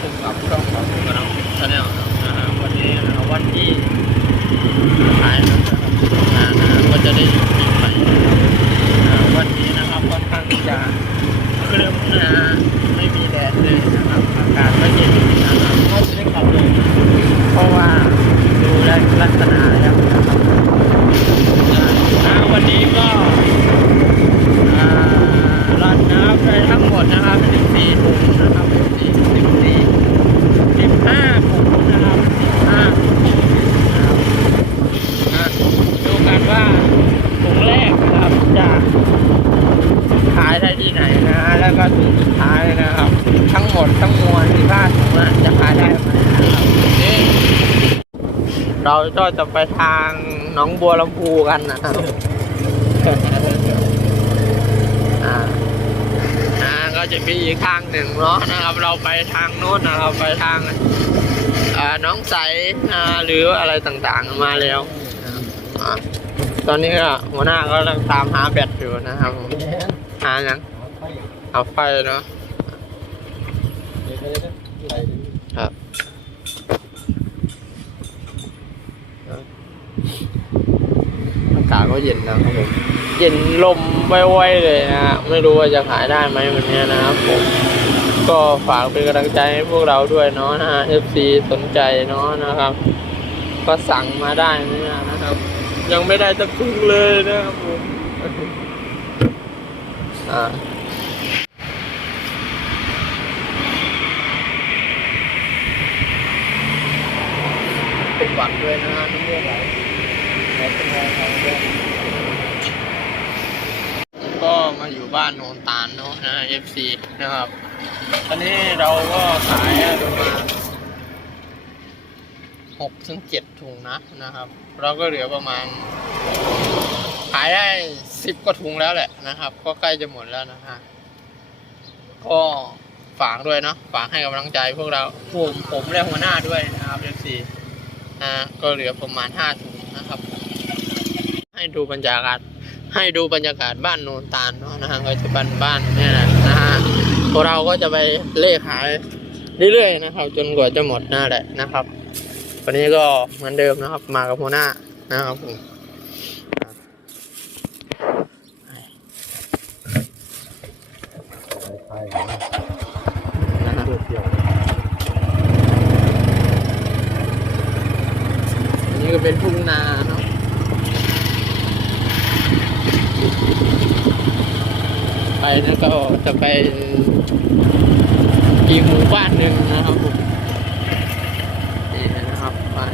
พบกับช่องของกระน้องชาแนลนะฮะวันนี้นะวันที่ขายนะครับนะนะก็จะได้อยู่ปีใหม่นะวันนี้นะครับค่อนข้างที่จะเคลื่นนะฮะไม่มีแดดเลยนะครับอากาศก็เย็นนะครับก็จะได้ขับลงเพราะว่าดูแลลักษณะแล้วนะครับวันนี้ก็รันน้ำไปทั้งหมดนะครับเป็นสี่ถุงนะครับเป็นสี่สิบห้าถุงนะครับสิบห้าถุงนะครับอะดูกันว่าถุงแรกนะครับจะขายได้ที่ไห นะฮะแล้วก็ถุงสุดท้ายนะครับ ทั้งหมดทั้งมวลสิบห้าถุงจะขายได้ไหมนะครับนี่เราก็จะไปทางหนองบัวลำพูกันนะครับก็จะมีอีกทางหนึ่งเนาะนะครับ เราไปทางโน้นนะครับไปทางน้องใสหรืออะไรต่างๆมาแล้วอตอนนี้ก็หัวหน้าก็กำลังตามหาแบตอยู่นะครับหายัง เอาไฟเนาะครับอากาศก็เย็นนะครับผมเย็นลมไว้ๆเลยนะฮะไม่รู้ว่าจะขายได้ไหมวันนี้นะครับผมก็ฝากเป็นกำลังใจให้พวกเราด้วยเนาะนะฮะ FC สนใจเนาะนะครับ ก็สั่งมาได้นะนะครับ ยังไม่ได้ตะกุ้งเลยนะครับผมอ่า เป็นหวัดด้วยนะฮะน้ำมูกไหลไหลเป็นไรครับด้วยก็มาอยู่บ้านโนนตาลเนาะนะ FC นะครับ ตอนนี้เราก็ขายประมาณหกถึงเจ็ดถุงนะนะครับ เราก็เหลือประมาณ ขายได้สิบกว่าถุงแล้วแหละนะครับ ก็ใกล้จะหมดแล้วนะฮะก็ฝากด้วยเนาะฝากให้กำลังใจพวกเราผมผมและหัวหน้าด้วยนะครับ FC นะก็เหลือประมาณห้าถุงนะครับ ให้ดูบรรยากาศ ให้ดูบรรยากาศบ้านโนนตาลเนาะนะฮะก็จะบ้านบ้านเนี่ยแหละนะฮะพวกเราก็จะไปเล่ขายเรื่อยๆนะครับ จนกว่าจะหมดหน้าแหละนะครับ วันนี้ก็เหมือนเดิมนะครับ มากับหัวหน้านะครับผมนะฮะี่ก็เป็นทุ่งนาเนาะไปแล้วก็จะไปอีกหมู่บ้านหนึ่งนะครับผมนี่นะครับบ้าน